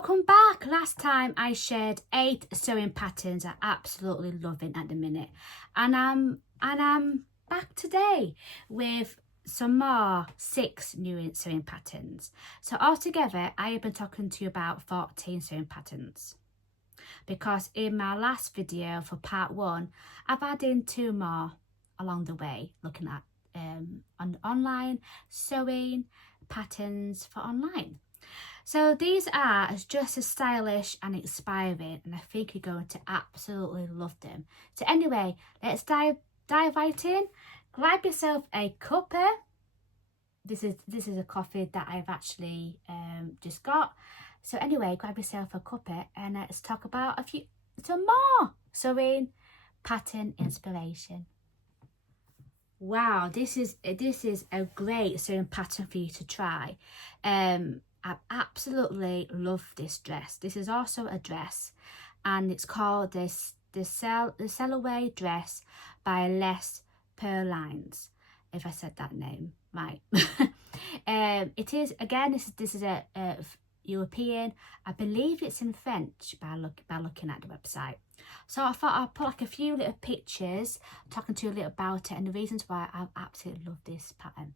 Welcome back. Last time I shared 8 sewing patterns I'm absolutely loving at the minute, and I'm back today with some more 6 new sewing patterns. So altogether I have been talking to you about 14 sewing patterns, because in my last video for part 1 I've added in 2 more along the way, looking at online sewing patterns for online. So these are just as stylish and inspiring, and I think you're going to absolutely love them. So anyway, let's dive right in. Grab yourself a cuppa. This is a coffee that I've actually just got. So anyway, grab yourself a cuppa and let's talk about some more sewing pattern inspiration. Wow, this is a great sewing pattern for you to try. I absolutely love this dress. This is also a dress, and it's called the Sailway dress by Perlines, if I said that name right. It is, again, this is a European. I believe it's in French by looking at the website. So I thought I'd put like a few little pictures talking to you a little about it and the reasons why I absolutely love this pattern.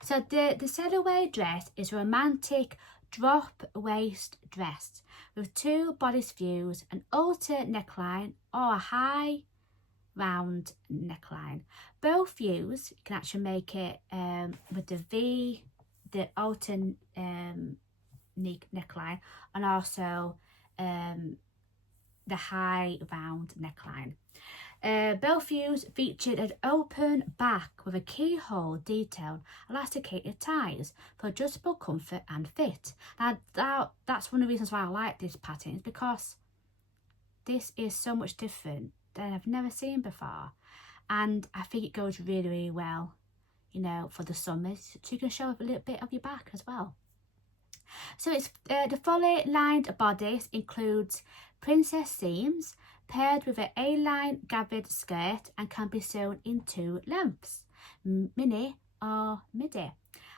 So the Sailway dress is a romantic drop waist dress with 2 bodice views, an alternate neckline or a high round neckline. Both views, you can actually make it with the alternate neckline, and also the high round neckline. Both views featured an open back with a keyhole detailed elasticated ties for adjustable comfort and fit. And that's one of the reasons why I like this pattern, is because this is so much different than I've never seen before, and I think it goes really, really well, you know, for the summers, so you can show a little bit of your back as well. So it's the fully lined bodice includes princess seams paired with an A-line gathered skirt and can be sewn in 2 lengths, mini or midi.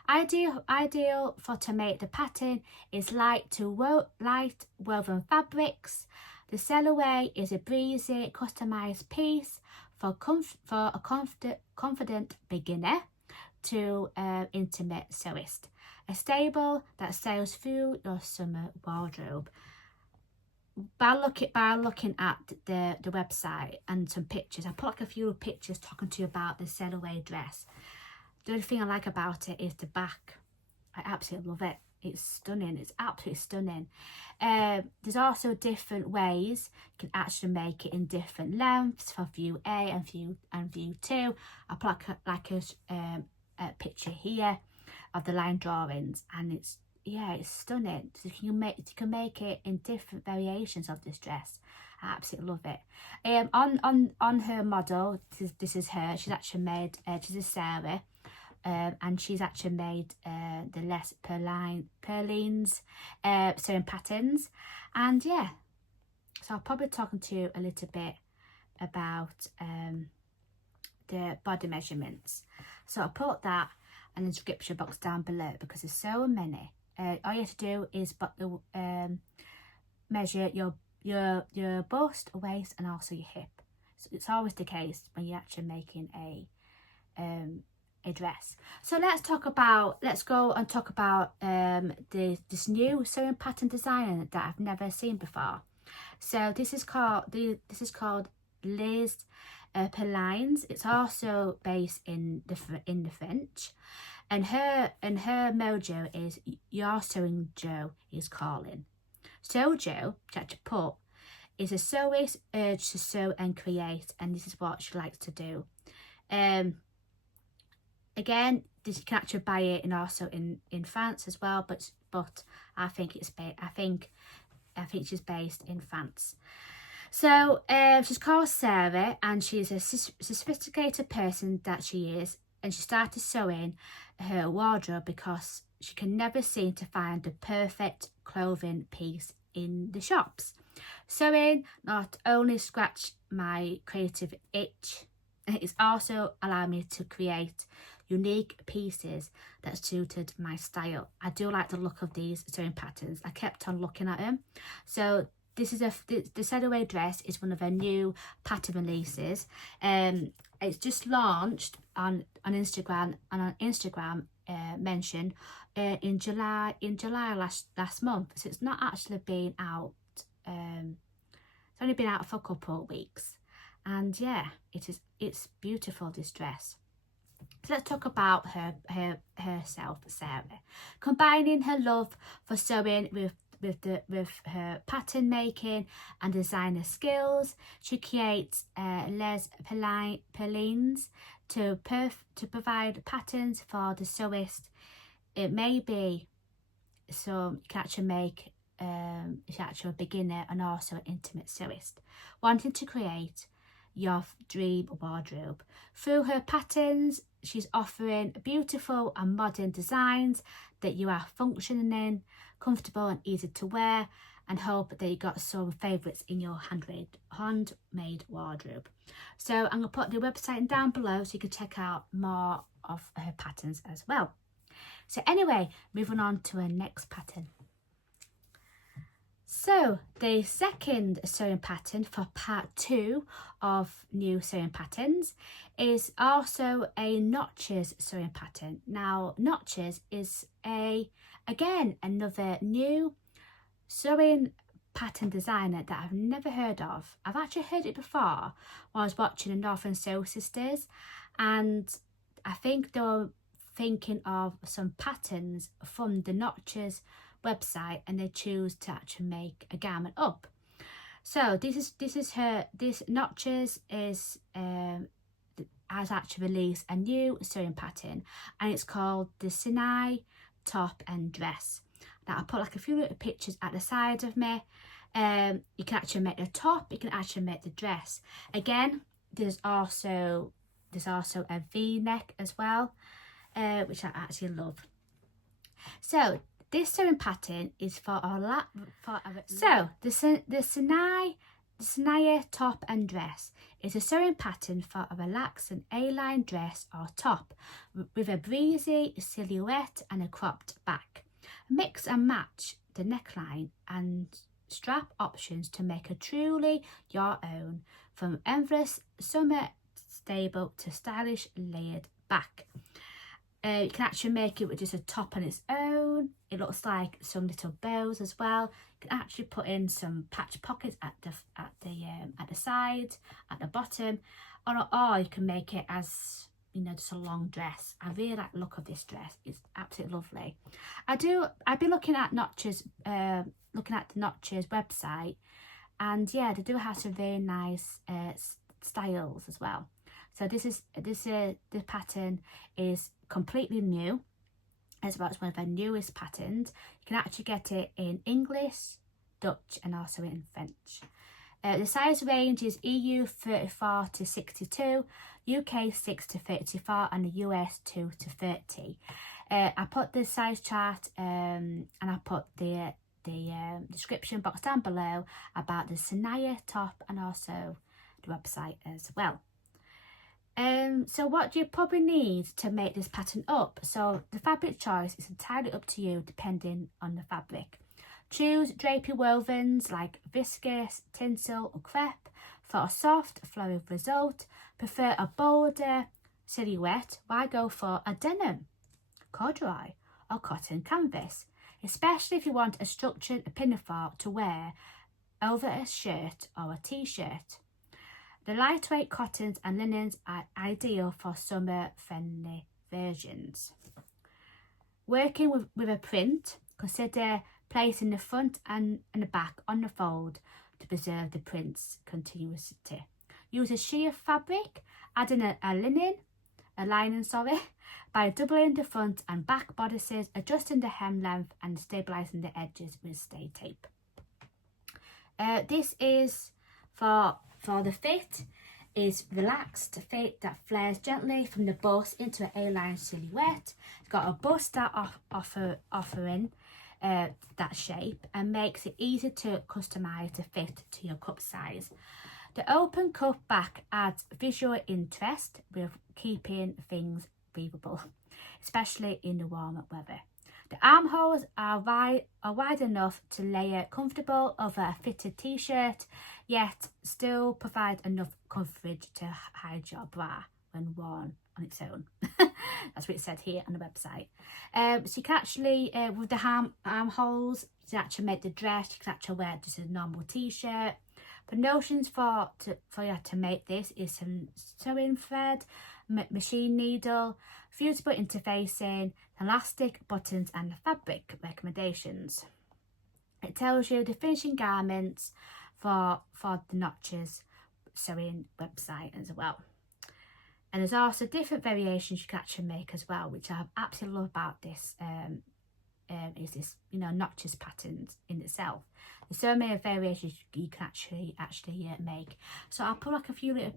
Ideal for to make the pattern is light woven fabrics. The Sailway is a breezy, customised piece for a confident beginner to intimate sewist. A staple that sails through your summer wardrobe. By looking at the website and some pictures, I put like a few pictures talking to you about the Sailway dress. The only thing I like about it is the back. I absolutely love it. It's stunning. It's absolutely stunning. There's also different ways you can actually make it in different lengths for view A and view 2. I put like a picture here of the line drawings, and it's stunning. So you can make it in different variations of this dress. I absolutely love it. On her model, this is her. She's actually made. She's a Sarah, and she's actually made the less Perlines sewing patterns, and yeah. So I'll probably talking to you a little bit about the body measurements. So I'll put that in the description box down below, because there's so many. All you have to do is measure your bust, waist, and also your hip. So it's always the case when you're actually making a dress. So let's go and talk about this new sewing pattern design that I've never seen before. So this is called Liz Perlines. It's also based in the French, and her mojo is Your Sewing Joe is Calling. Sojo, which I actually put, is a sewist urge to sew and create, and this is what she likes to do. Again, you can actually buy it and also in France as well, but I think she's based in France. So she's called Sarah, and she's a sophisticated person that she is, and she started sewing her wardrobe because she can never seem to find the perfect clothing piece in the shops. Sewing not only scratched my creative itch, it's also allowed me to create unique pieces that suited my style. I do like the look of these sewing patterns. I kept on looking at them. So this is the Sailway dress is one of her new pattern releases. It's just launched on Instagram, and on Instagram mentioned in July last month. So it's not actually been out. It's only been out for a couple of weeks, and yeah, it's beautiful, this dress. So let's talk about herself, Sarah. Combining her love for sewing with her pattern making and designer skills, she creates Les Perlines to provide patterns for the sewist. It may be so you can actually make it's actually a beginner and also an intimate sewist wanting to create your dream wardrobe. Through her patterns, she's offering beautiful and modern designs that you are functioning in, comfortable and easy to wear, and hope that you got some favourites in your handmade wardrobe. So I'm going to put the website down below so you can check out more of her patterns as well. So anyway, moving on to our next pattern. So the second sewing pattern for part 2 of new sewing patterns is also a notches sewing pattern. Now notches is again another new sewing pattern designer that I've never heard of. I've actually heard it before while I was watching the Northern Sew Sisters, and I think they were thinking of some patterns from the notches website, and they choose to actually make a garment up. So this notches is has actually released a new sewing pattern, and it's called the Sinai top and dress. Now I put like a few little pictures at the side of me. You can actually make the top, you can actually make the dress. Again, there's also a V-neck as well, which I actually love. So this sewing pattern is for the Sinai top and dress is a sewing pattern for a relaxed and A-line dress or top with a breezy silhouette and a cropped back. Mix and match the neckline and strap options to make a truly your own, from endless summer stable to stylish layered back. You can actually make it with just a top on its own. It looks like some little bows as well. You can actually put in some patch pockets at the side, at the bottom, or you can make it as, you know, just a long dress. I really like the look of this dress. It's absolutely lovely. I've been looking at Notches, looking at the Notches website, and yeah, they do have some very nice styles as well. So the pattern is completely new as well. It's one of our newest patterns. You can actually get it in English, Dutch, and also in French. The size range is EU 34 to 62, UK 6 to 34, and the US 2 to 30. I put the size chart and I put the description box down below about the Sinai top and also the website as well. So what do you probably need to make this pattern up? So the fabric choice is entirely up to you depending on the fabric. Choose drapey wovens like viscose, tinsel or crepe for a soft flowy result. Prefer a bolder silhouette? Why go for a denim, corduroy or cotton canvas? Especially if you want a structured pinafore to wear over a shirt or a t-shirt. The lightweight cottons and linens are ideal for summer-friendly versions. Working with a print, consider placing the front and the back on the fold to preserve the print's continuity. Use a sheer fabric, adding a lining, by doubling the front and back bodices, adjusting the hem length and stabilising the edges with stay tape. This is for the fit is relaxed fit that flares gently from the bust into an A-line silhouette. It's got a bust that offering that shape and makes it easy to customise the fit to your cup size. The open cup back adds visual interest with keeping things breathable, especially in the warmer weather. The armholes are wide enough to layer comfortable over a fitted t-shirt, yet still provide enough coverage to hide your bra when worn on its own. That's what it said here on the website. So you can actually, with the armholes, you can actually make the dress. You can actually wear it just a normal t-shirt. The notions for you to make this is some sewing thread, machine needle, fusible interfacing, elastic, buttons and fabric recommendations. It tells you the finishing garments for the Notches sewing website as well. And there's also different variations you can actually make as well, which I absolutely love about this. Is this, Notches patterns in itself. There's so many variations you can actually make. So I'll put like a few little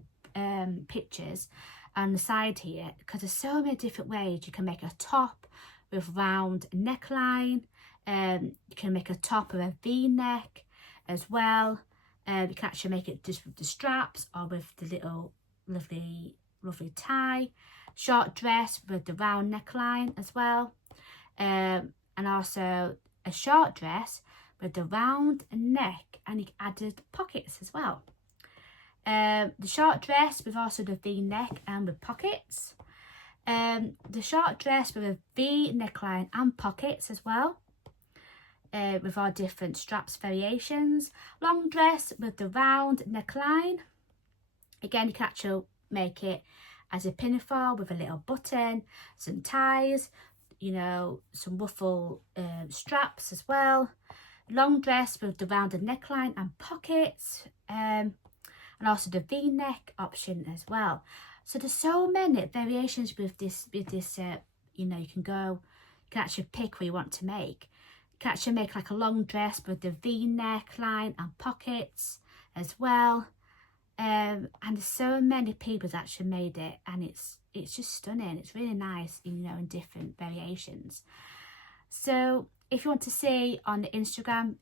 pictures on the side here, because there's so many different ways you can make a top with round neckline. You can make a top with a V-neck as well. You can actually make it just with the straps or with the little lovely tie. Short dress with the round neckline as well. And also a short dress with the round neck and added pockets as well. The short dress with also the V-neck and with pockets. The short dress with a V neckline and pockets as well, with our different straps variations. Long dress with the round neckline. Again, you can actually make it as a pinafore with a little button, some ties, some ruffle straps as well. Long dress with the rounded neckline and pockets, and also the V-neck option as well. So there's so many variations with this. You can actually pick what you want to make. You can actually make like a long dress with the V-neck line and pockets as well. And there's so many people that actually made it, and it's just stunning. It's really nice, in different variations. So if you want to see on the Instagram,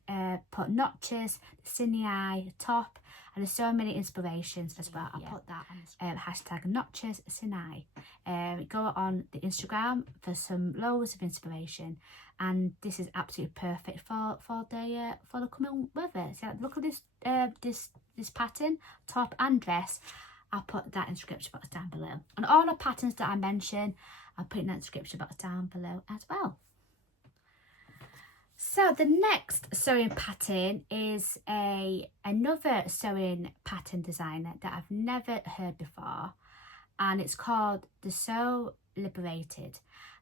put Notches, the Sinai top, and there's so many inspirations as well. I'll put that on hashtag Notches Sinai. Go on the Instagram for some loads of inspiration, and this is absolutely perfect for the coming weather. So look at this pattern, top and dress. I'll put that in the description box down below. And all the patterns that I mentioned, I'll put in the description box down below as well. So the next sewing pattern is another sewing pattern designer that I've never heard before, and it's called the Sew Liberated,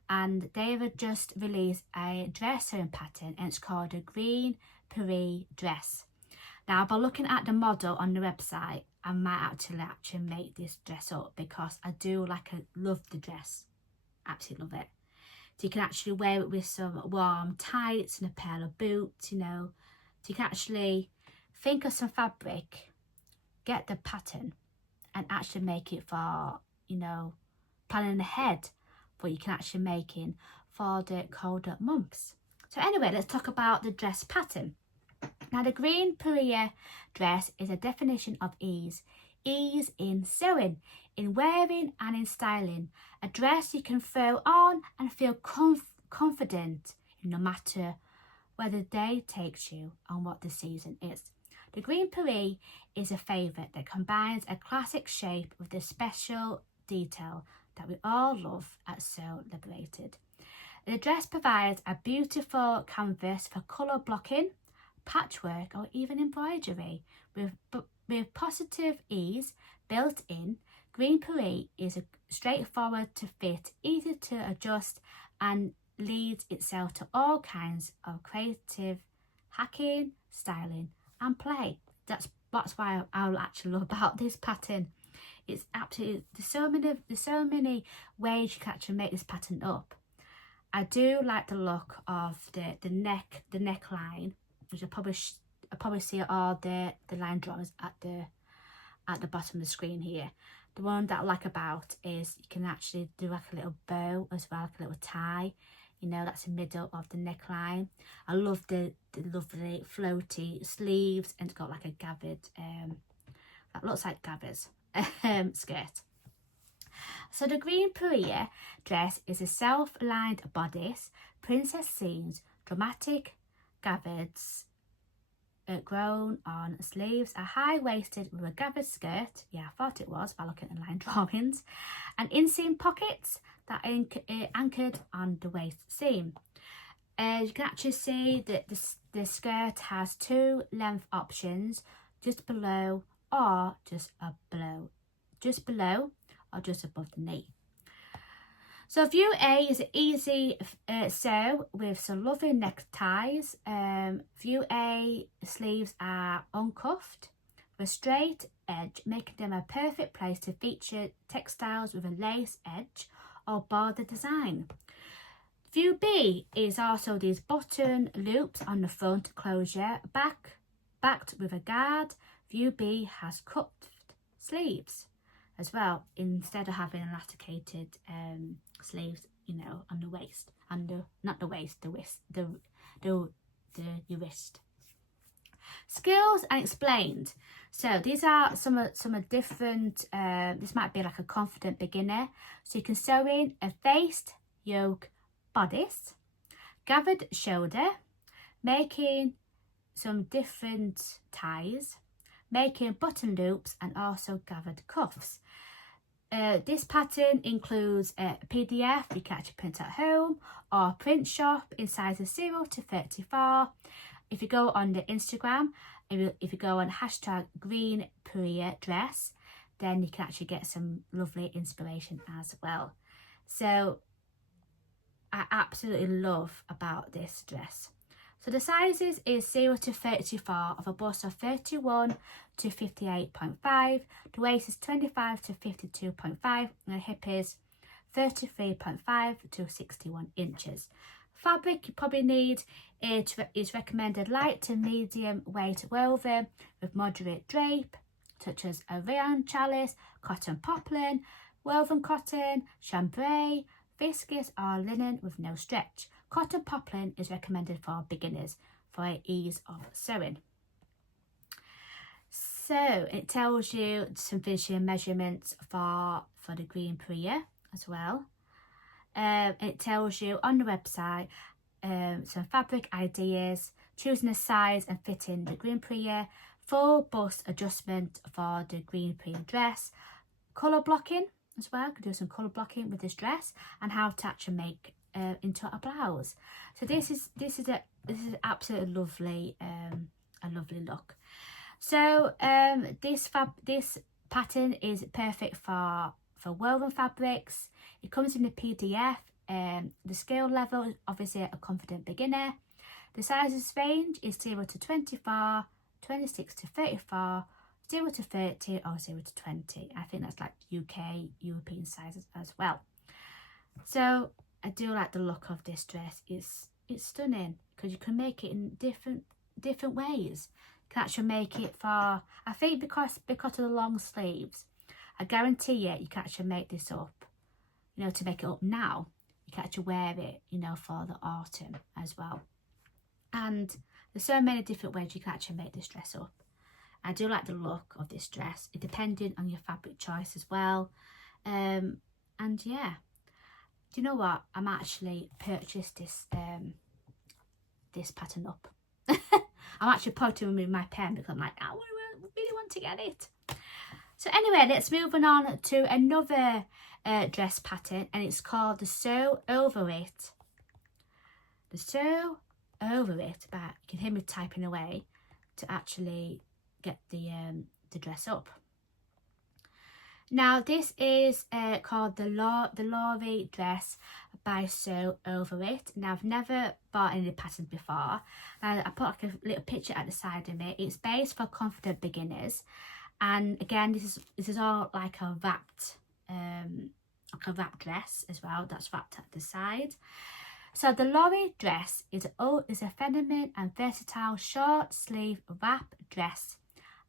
and they've just released a dress sewing pattern, and it's called a Greenbrier dress. Now, by looking at the model on the website, I might actually make this dress up, because I love the dress, absolutely love it. So you can actually wear it with some warm tights and a pair of boots, So you can actually think of some fabric, get the pattern, and actually make it for, planning ahead what you can actually make in for the colder months. So anyway, let's talk about the dress pattern. Now, the Greenbrier dress is a definition of ease. Ease in sewing, in wearing and in styling. A dress you can throw on and feel confident in, no matter where the day takes you and what the season is. The Greenbrier is a favourite that combines a classic shape with the special detail that we all love at Sew Liberated. The dress provides a beautiful canvas for colour blocking, patchwork or even embroidery with positive ease built in. Greenbrier is straightforward to fit, easy to adjust, and leads itself to all kinds of creative hacking, styling and play. That's why I actually love about this pattern. It's absolutely, there's so many ways you can actually make this pattern up. I do like the look of the neckline, which I probably see all the line drawings at the bottom of the screen here. The one that I like about is you can actually do like a little bow as well, like a little tie. That's the middle of the neckline. I love the lovely floaty sleeves, and it's got like a gathered, that looks like gathers skirt. So the Greenbrier dress is a self-lined bodice, princess seams, dramatic gathers, grown on sleeves, are high-waisted with a gathered skirt, yeah, I thought it was by looking at the line drawings, and inseam pockets that are anchored on the waist seam. You can actually see that the skirt has two length options, just below or just below or just above the knee. So view A is an easy sew with some lovely neckties. View A sleeves are uncuffed with a straight edge, making them a perfect place to feature textiles with a lace edge or border design. View B is also these button loops on the front closure, backed with a guard. View B has cuffed sleeves as well, instead of having elasticated sleeves, you know, on the waist, not the waist, the wrist. Skills and explained. So these are some of different. This might be like a confident beginner. So you can sew in a faced yoke bodice, gathered shoulder, making some different ties, making button loops, and also gathered cuffs. This pattern includes a PDF you can actually print at home or print shop in sizes 0 to 34. If you go on the Instagram, if you go on hashtag Greenbrier dress, then you can actually get some lovely inspiration as well. So I absolutely love about this dress. So the sizes is 0 to 34 of a bust of 31 to 58.5. The waist is 25 to 52.5 and the hip is 33.5 to 61 inches. Fabric you probably need is recommended light to medium weight woven with moderate drape, such as a rayon challis, cotton poplin, woven cotton, chambray, viscose or linen with no stretch. Cotton poplin is recommended for beginners for ease of sewing. So it tells you some finishing measurements for the Greenbrier as well. It tells you on the website some fabric ideas, choosing a size and fitting the Greenbrier, full bust adjustment for the Greenbrier dress, colour blocking as well. You can do some colour blocking with this dress, and how to actually make into a blouse. So this is absolutely lovely, a lovely look. So this pattern is perfect for woven fabrics. It comes in the PDF. The scale level is obviously a confident beginner. The sizes range is 0 to 24, 26 to 34, 0 to 30 or 0 to 20. I think that's like UK, European sizes as well. So I do like the look of this dress. It's stunning because you can make it in different ways. You can actually make it for, I think because of the long sleeves, I guarantee you can actually make this up, you know, to make it up now. You can actually wear it, you know, for the autumn as well. And there's so many different ways you can actually make this dress up. I do like the look of this dress, depending on your fabric choice as well. And yeah, do you know what? I'm actually purchased this this pattern up. I'm actually putting with my pen because I'm like, I really want to get it. So anyway, let's move on to another dress pattern, and it's called the Sew Over It. The Sew Over It, but you can hear me typing away to actually get the dress up. Now this is called the Laurie dress by Sew Over It. Now I've never bought any patterns before. I put like a little picture at the side of it. It's based for confident beginners, and again this is all like a wrapped dress as well. That's wrapped at the side. So the Laurie dress is a feminine and versatile short sleeve wrap dress,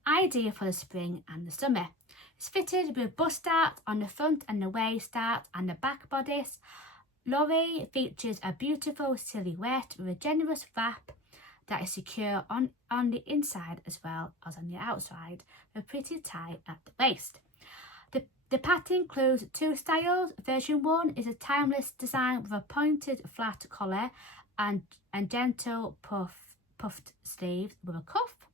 ideal for the spring and the summer. It's fitted with bust dart on the front and the waist dart and the back bodice. Laurie features a beautiful silhouette with a generous wrap that is secure on the inside as well as on the outside, with a pretty tie at the waist. The pattern includes 2 styles. Version 1 is a timeless design with a pointed flat collar and gentle puffed sleeves with a cuff.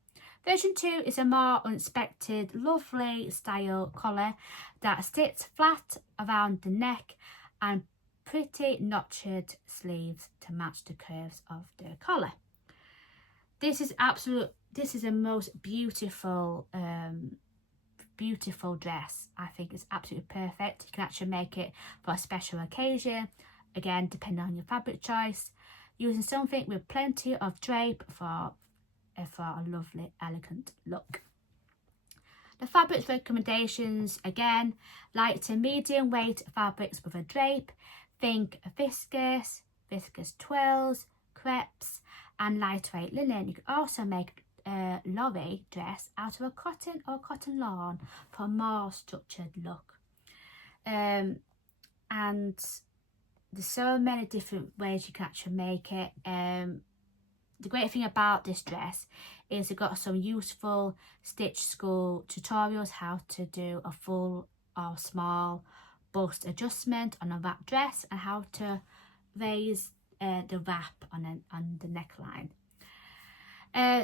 Version 2 is a more unexpected, lovely style collar that sits flat around the neck and pretty notched sleeves to match the curves of the collar. This is a most beautiful beautiful dress. I think it's absolutely perfect. You can actually make it for a special occasion, again depending on your fabric choice, using something with plenty of drape for a lovely elegant look. The fabric recommendations, again, light to medium weight fabrics with a drape. Think viscose twills, crepes and lightweight linen. You can also make a lorry dress out of a cotton or cotton lawn for a more structured look. And there's so many different ways you can actually make it. The great thing about this dress is it got some useful stitch school tutorials how to do a full or small bust adjustment on a wrap dress and how to raise the wrap on the neckline.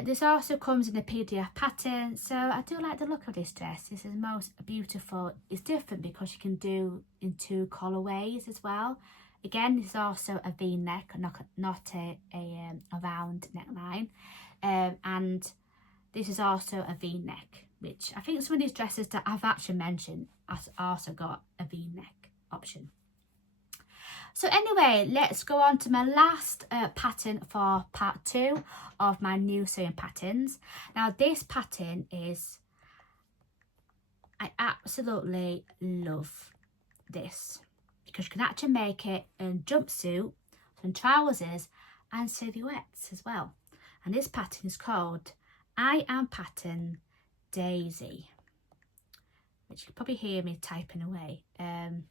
This also comes in the PDF pattern, so I do like the look of this dress. This is most beautiful. It's different because you can do in 2 colorways as well. Again, this is also a V-neck, not a round neckline, and this is also a V-neck, which I think some of these dresses that I've actually mentioned has also got a V-neck option. So anyway, let's go on to my last pattern for part 2 of my new sewing patterns. Now this pattern I absolutely love this because you can actually make it in jumpsuit, some trousers and silhouettes as well. And this pattern is called I Am Pattern Daisy, which you can probably hear me typing away. And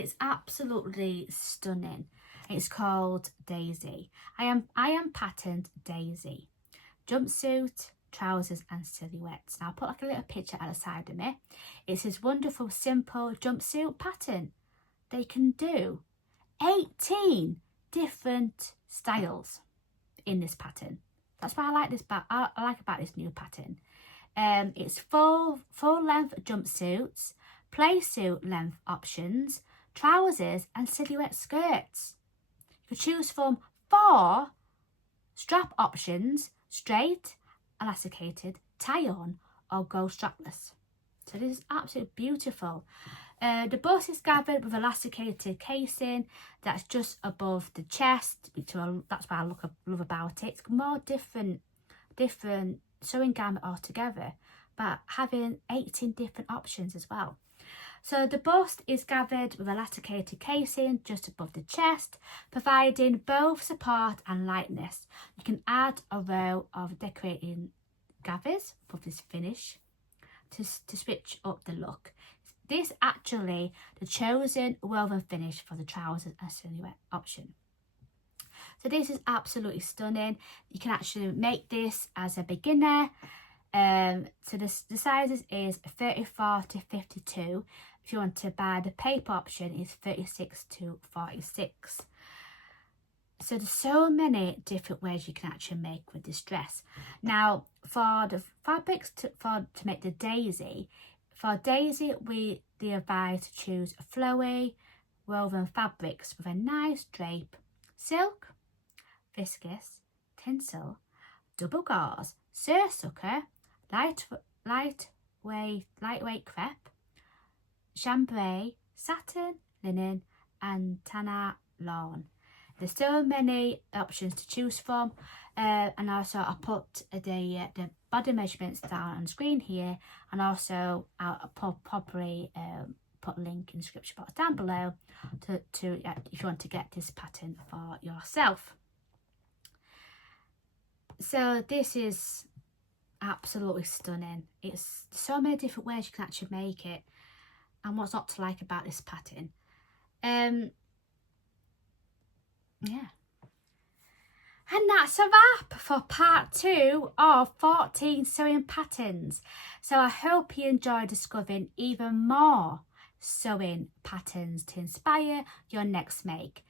it's absolutely stunning. It's called Daisy. I am patterned Daisy. Jumpsuit, trousers and silhouettes. Now I'll put like a little picture at the side of me. It's this wonderful simple jumpsuit pattern. They can do 18 different styles in this pattern. That's why I like this. I like about this new pattern. It's full length jumpsuits, play suit length options, trousers and silhouette skirts. You can choose from 4 strap options, straight, elasticated, tie-on or go strapless. So this is absolutely beautiful. The bust is gathered with elasticated casing that's just above the chest, which that's what I love about it. It's more different sewing gamut altogether, but having 18 different options as well. So the bust is gathered with elasticated casing just above the chest, providing both support and lightness. You can add a row of decorating gathers above this finish to switch up the look. This actually the chosen woven finish for the trousers and silhouette option. So this is absolutely stunning. You can actually make this as a beginner. So the sizes is 34 to 52. If you want to buy the paper option, is 36 to 46. So there's so many different ways you can actually make with this dress. Now for the fabrics to make the daisy, we advise to choose flowy woven fabrics with a nice drape, silk, viscose, tinsel, double gauze, seersucker, lightweight crepe, chambray, satin, linen and tana lawn. There's so many options to choose from, and also I'll put the body measurements down on the screen here, and also I'll probably put a link in the description box down below to if you want to get this pattern for yourself. So this is absolutely stunning. It's so many different ways you can actually make it, and what's not to like about this pattern. Yeah. And that's a wrap for part 2 of 14 sewing patterns. So I hope you enjoy discovering even more sewing patterns to inspire your next make.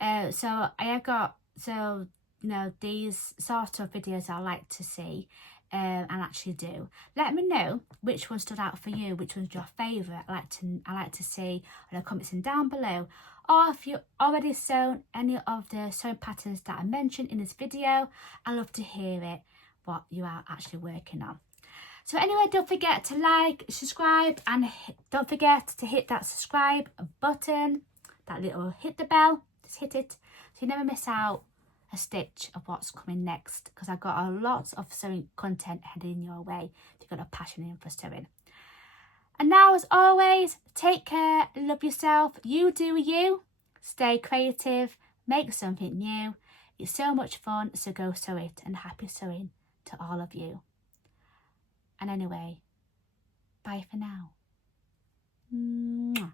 So I have got, you know, these sort of videos I like to see and actually do. Let me know which one stood out for you, which one's your favourite. I like to see in the comments and down below. Or if you've already sewn any of the sewing patterns that I mentioned in this video, I love to hear it, what you are actually working on. So anyway, don't forget to like, subscribe, and don't forget to hit that subscribe button, that little hit the bell, just hit it, so you never miss out a stitch of what's coming next, because I've got a lot of sewing content heading your way if you've got a passion in for sewing. And now, as always, take care, love yourself, you do you, stay creative, make something new. It's so much fun, so go sew it, and happy sewing to all of you. And anyway, bye for now. Mwah.